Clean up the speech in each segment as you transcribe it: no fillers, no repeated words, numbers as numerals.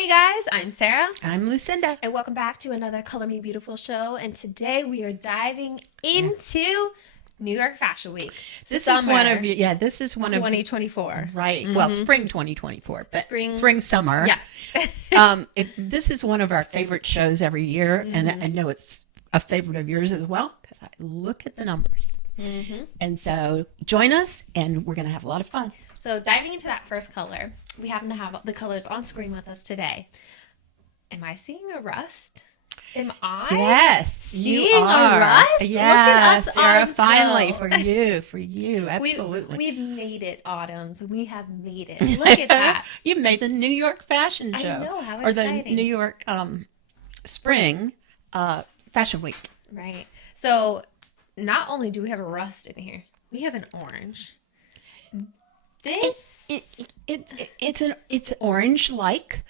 Hey guys, I'm Sarah. I'm Lucinda. And welcome back to another Color Me Beautiful show. And today we are diving into New York Fashion Week. This Summer is one of this is one 2024. of right. Well, spring 2024, but Spring summer. Yes. This is one of our favorite shows every year, and I know it's a favorite of yours as well because I look at the numbers. And so join us, and we're going to have a lot of fun. So diving into that first color, we happen to have the colors on screen with us today. Am I seeing a rust? Am I? Yes, seeing you are. a rust? Yes, Look at us, Sarah. Autumn's Finally, Glow. for you, absolutely. We've made it, Autumns. We have made it. Look at that. You made the New York Fashion Show. I know, how or the exciting. New York Spring Fashion Week. Right. So not only do we have a rust in here, we have an orange. This It's orange like.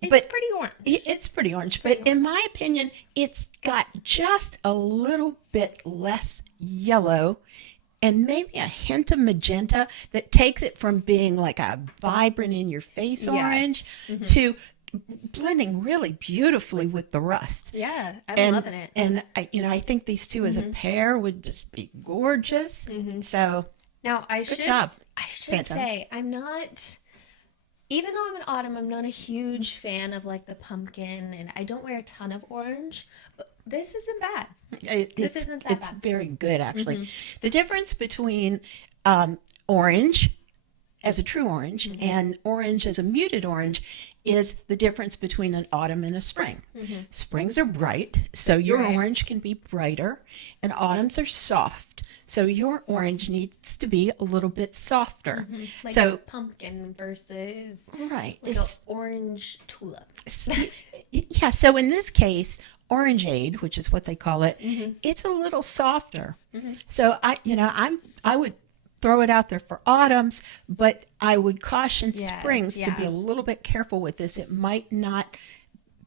it's but pretty orange. It's pretty orange, but in my opinion, it's got just a little bit less yellow and maybe a hint of magenta that takes it from being like a vibrant in your face orange to blending really beautifully with the rust. Yeah, I'm loving it. And I think these two as a pair would just be gorgeous. So Now I good should job, Pantone. say I'm not. Even though I'm an autumn, I'm not a huge fan of like the pumpkin, and I don't wear a ton of orange. But this isn't bad. This isn't that It's bad. very good, actually. The difference between orange as a true orange and orange as a muted orange is the difference between an autumn and a spring. Springs are bright, so your Right. orange can be brighter, and autumns are soft, so your orange needs to be a little bit softer. Like So a pumpkin versus right, like an orange tulip. yeah, so in this case, orangeade, which is what they call it, it's a little softer. So I would throw it out there for autumns, but I would caution Yes, springs to be yeah. a little bit careful with this. It might not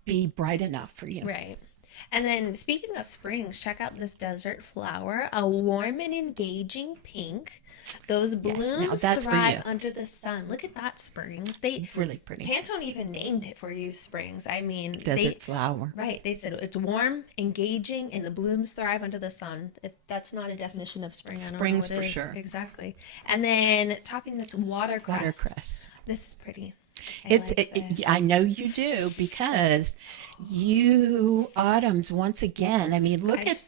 be bright enough for you. Right. And then speaking of springs, check out this desert flower, a warm and engaging pink. Those blooms now that's for thrive you. under the sun. Look at that, springs. They Really pretty. Pantone even named it for you, springs. I mean, Desert flower. Right. They said it's warm, engaging, and the blooms thrive under the sun. If that's not a definition of spring, I don't Springs know what for is. sure. Exactly. And then topping this watercress. Watercress. This is pretty. I know you do because you autumns once again. I mean, look at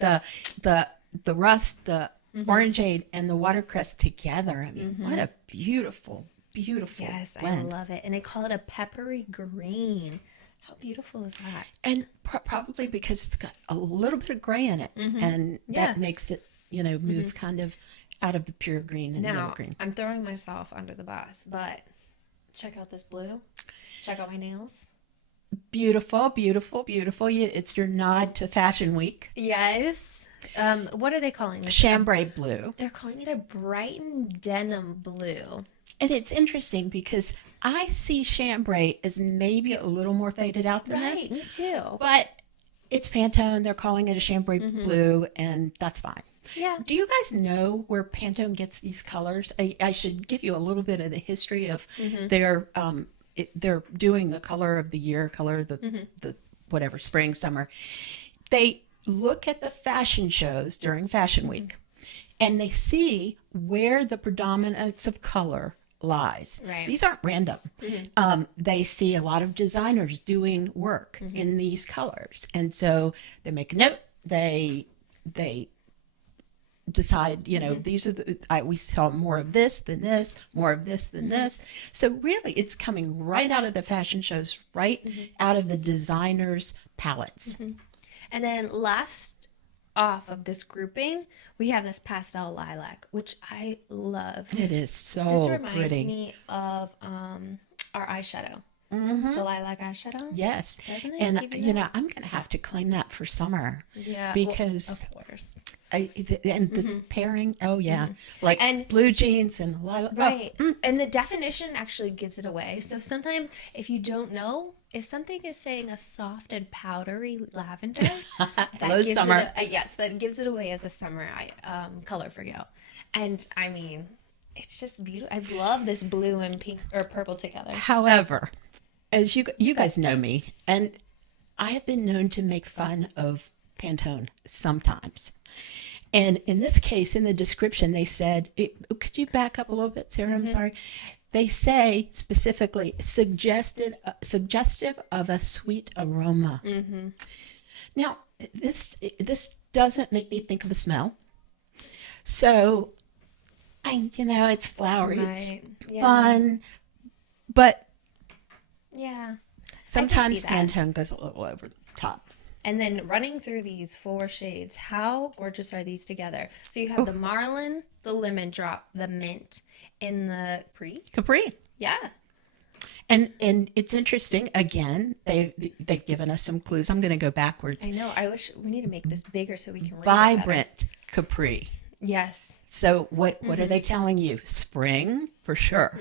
the rust, the orangeade, and the watercress together. I mean, what a beautiful Yes, blend. I love it. And they call it a peppery green. How beautiful is that? And probably because it's got a little bit of gray in it, and Yeah. that makes it move kind of out of the pure green and yellow Now, green. I'm throwing myself under the bus, but check out this blue. Check out my nails. Beautiful, beautiful, beautiful. It's your nod to Fashion Week. Yes. What are they calling this? Chambray blue. They're calling it a Brighton denim blue. And it's interesting because I see chambray as maybe a little more faded out than Right, this. me too. But it's Pantone. They're calling it a chambray blue, and that's fine. Yeah. Do you guys know where Pantone gets these colors? I should give you a little bit of the history of their they're doing the color of the year, color of the whatever, spring, summer. They look at the fashion shows during Fashion Week, and they see where the predominance of color lies. Right. These aren't random. They see a lot of designers doing work in these colors, and so they make a note. They decide, these are we saw more of this than this, more of this than this. So really, it's coming right out of the fashion shows, right out of the designers' palettes. And then last off of this grouping, we have this pastel lilac, which I love. It is This so reminds pretty. me of our eyeshadow. The lilac eyeshadow. Yes, Doesn't it and give you that? I'm gonna have to claim that for summer. Yeah. Because of course. and this pairing, oh yeah, like And- blue jeans and lilac. Right. And the definition actually gives it away. So sometimes if you don't know, if something is saying a soft and powdery lavender, Hello, gives summer. Yes, that gives it away as a summer color for you. And I mean, it's just beautiful. I love this blue and pink or purple together. However, as you guys know me, and I have been known to make fun of Pantone sometimes. And in this case, in the description, they said, could you back up a little bit, Sarah? I'm sorry. They say specifically suggestive of a sweet aroma. Now, this doesn't make me think of a smell. So, it's flowery, Right. it's fun, but Yeah. sometimes I can see that. Pantone goes a little over the top. And then running through these 4 shades, how gorgeous are these together? So you have the marlin, the lemon drop, the mint, and the Capri. Yeah. And it's interesting. Again, they've given us some clues. I'm going to go backwards. I know. I wish we need to make this bigger so we can read it Vibrant Capri. better. Yes. So what are they telling you? Spring for sure.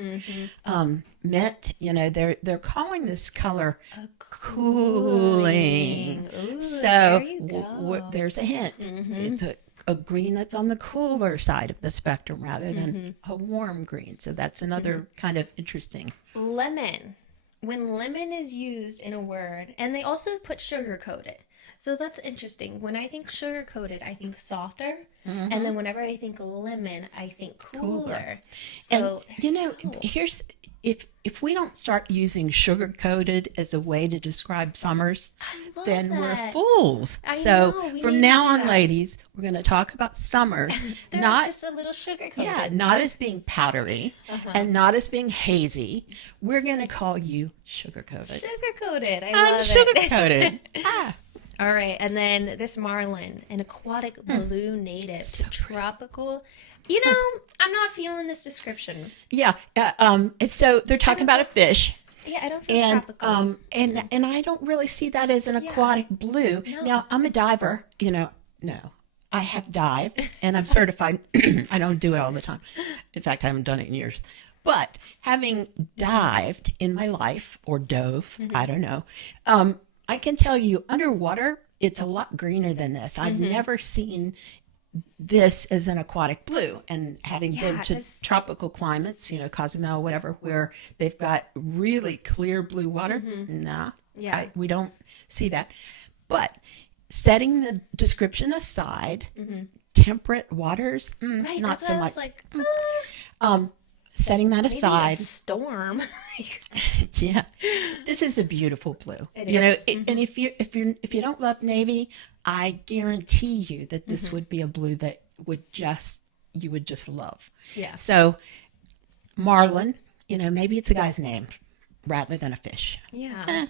Mint. They're calling this color cooling. Ooh, So there you go. there's a hint. It's a green that's on the cooler side of the spectrum rather than a warm green. So that's another kind of interesting. Lemon. When lemon is used in a word, and they also put sugar coated. So that's interesting. When I think sugar coated, I think softer. And then whenever I think lemon, I think cooler. So, And here's if we don't start using sugar coated as a way to describe summers, I love then that. we're fools. I So know, we from need now to do on, that. ladies, we're going to talk about summers, They're not just a little sugar coated. yeah, not as being powdery and not as being hazy. We're going to call you sugar coated. Sugar coated. I I'm love sugar it. coated. All right, and then this marlin, an aquatic blue native, tropical. I'm not feeling this description. Yeah. And so they're talking about a fish. Yeah, I don't feel And tropical. and I don't really see that as an aquatic blue. No. Now I'm a diver, no. I have dived and I'm certified. I don't do it all the time. In fact, I haven't done it in years. But having dived in my life or dove, I don't know. I can tell you underwater, it's a lot greener than this. I've never seen this as an aquatic blue, and having been to tropical climates, Cozumel, whatever, where they've got really clear blue water, we don't see that. But setting the description aside, temperate waters, Right, not that's so why I much. was like, Setting that maybe aside, a storm. yeah, this is a beautiful blue. It is. And if you don't love navy, I guarantee you that this would be a blue that you would just love. Yeah. So marlin, maybe it's a guy's name rather than a fish. Yeah.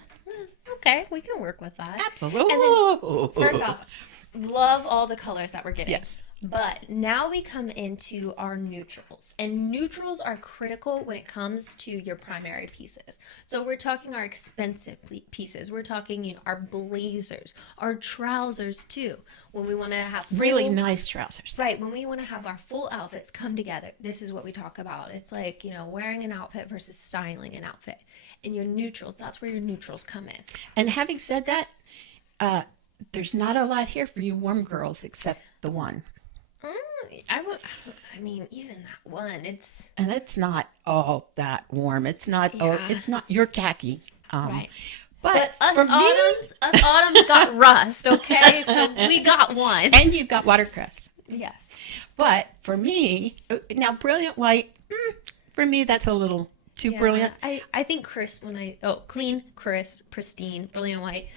Okay, we can work with that. Absolutely. And then, first off, love all the colors that we're getting. Yes. But now we come into our neutrals. And neutrals are critical when it comes to your primary pieces. So we're talking our expensive pieces. We're talking our blazers, our trousers too. When we want to have Really nice trousers. Right, when we want to have our full outfits come together, this is what we talk about. It's like, wearing an outfit versus styling an outfit. And your neutrals, that's where your neutrals come in. And having said that, there's not a lot here for you warm girls except the one. Even that one, And it's not all that warm. It's not. Yeah. It's not your khaki. right. But But for us autumns got rust, okay? So we got one. and you've got watercress. Yes. But for me, now brilliant white. For me, that's a little too Yeah, brilliant. I think crisp clean, crisp, pristine, brilliant white.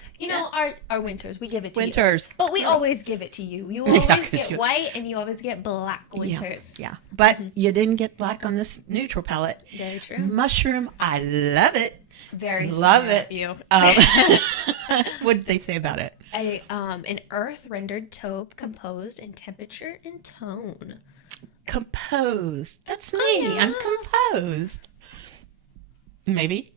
Our winters, we give it to Winters. you. But we always give it to you. You always 'cause get white and you always get black Yeah, winters. yeah. But you didn't get black on this neutral palette. Very true. Mushroom, I love it. Very Love smart it. of you. What did they say about it? An earth rendered taupe composed in temperature and tone. Composed. That's me. I'm composed. Maybe.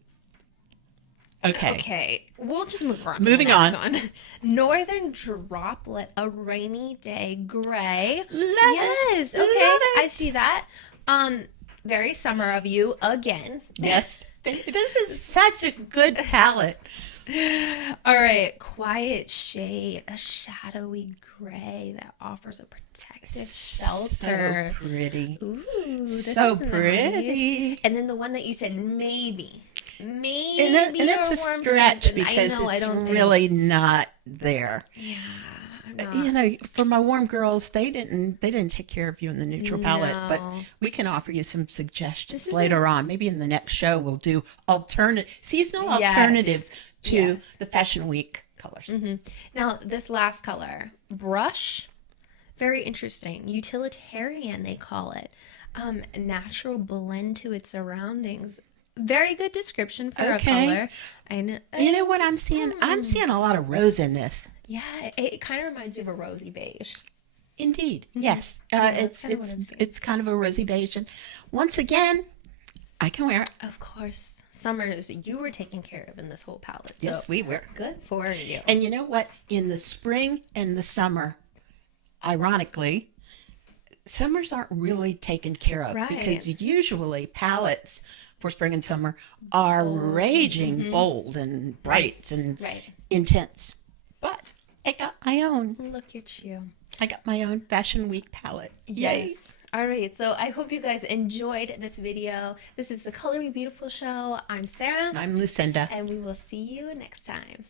Okay, we'll just move on. Moving to the next on. One. Northern droplet, a rainy day gray. Yes. Okay, Love it. I see that. Very summer of you again. Yes. This is such a good palette. All right, quiet shade, a shadowy gray that offers a protective So shelter. pretty. Ooh, this So is nice. pretty. And then the one that you said maybe, And it's a a warm stretch season. because I it's don't really not there. Yeah, I'm You not. know, for my warm girls, they didn't take care of you in the neutral palette, but No. we can offer you some This suggestions is later on. Maybe in the next show we'll do seasonal alternatives to Yes. the Fashion Week colors. Now, this last color, brush, very interesting. Utilitarian, they call it. Natural blend to its surroundings. Very good description for a Okay. color. I know. You know what I'm seeing? I'm seeing a lot of rose in this. Yeah, it kind of reminds me of a rosy beige. Indeed, yes. Yeah, It's that's kinda what I'm seeing. it's kind of a rosy beige, and once again, I can wear it. Of course, summers you were taken care of in this whole palette. Yes, So we wear. good for you. And you know what? In the spring and the summer, ironically, summers aren't really taken care of Right. because usually palettes for spring and summer are raging bold and bright and Right. intense. But I got my own. Look at you. I got my own Fashion Week palette. Yay. Yes. All right. So I hope you guys enjoyed this video. This is the Color Me Beautiful show. I'm Sarah, I'm Lucinda. and we will see you next time.